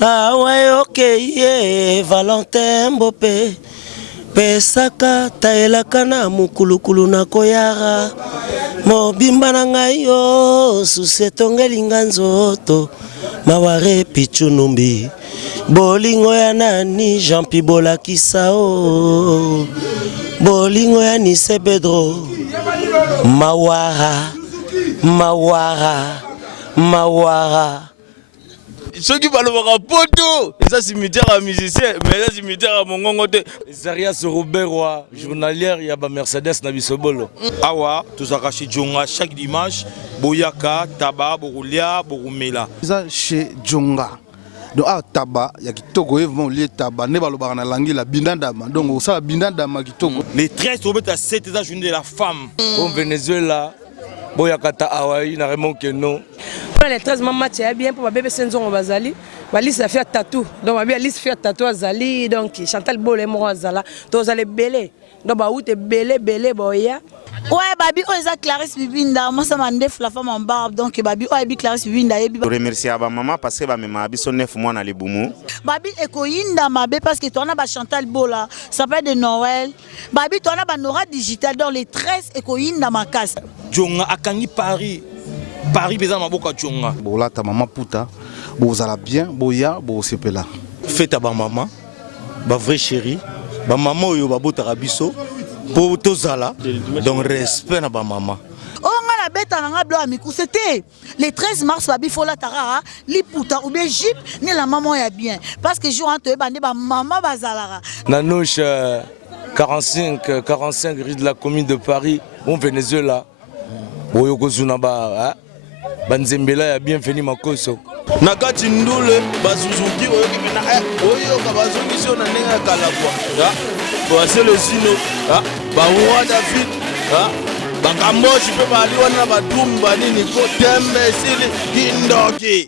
Ah ouais, ok, yeah, Valentin Mbope. Pesaka taelaka na mukulukulu na koyara. Mobimba na ngai yo, susetongeli nga nzoto. Maware pichunumbi. Bolingo ya nani, Jean-Pi Bolakisa o. Bolingo ya Nise Pedro. Mawara, Mawara, Mawara. Ceux qui parlent de poto, ça cimetière à musicien, mais là cimetière à mongongote. Zarias Robert Roy, journalière, il y a Mercedes Nabisobolo. Awa, tous arrachés Djonga chaque dimanche, Boyaka, Taba, Boroulia, Borumela. Ça chez Djonga. Donc à Taba, il y a qui togo vont lier Taba, ne balo barana langi la bindandama. Donc ça bindandama qui togo. Les 13 au à 7 la journée de la femme. Au Venezuela, Boyaka ta Hawaï, n'a vraiment que non. Les 13 mamans c'est bien pour ma bébé Senzon Bazali. Ma liste a fait tatou. Donc ma bébé liste fait tatou Azali. Donc Chantal Bolé moi Azala. Donc allez belé. Donc bah où t'es belé boya. Ouais, babi, on a Clarisse Bibinda, moi ça m'a ndef la femme en barbe, donc babi, on a bi Clarisse Bibinda. Je remercie à ma maman parce que ma maman a 9 mois dans les boumou. Babi, ekoyinda mabe parce que toi on a Chantal Bola, ça peut être de Noël. Babi, toi on a Nora Digital, dans les 13 ekoyinda ma casse. Djonga akangi Paris. Paris, besoin de beaucoup de Djonga. Bola ta maman puta, vous allez bien, boya, vous sepela. Faites à ma maman, ma vraie chérie, ma maman yo babo tarabiso. Pour Tozala, donc respect à ma maman. Oh, on a bête à la blanc c'était le 13 mars, babi fola tara, li puta ou bien jip, ni la maman ya bien. Parce que jour entre bande ba maman bazalara. Nanouche 45 rue de la commune de Paris, au Venezuela. Boyoko Zunaba, Banzembela ya bienvenue Makoso. Nakati ndule bazuzuki oyoki mena oyoka bazuki sio na nenga kalabwa. C'est le sino, Baoua David, Bakamboshi, Baliwana, Badum, Banini, Kotembe, Sili, Kindoki.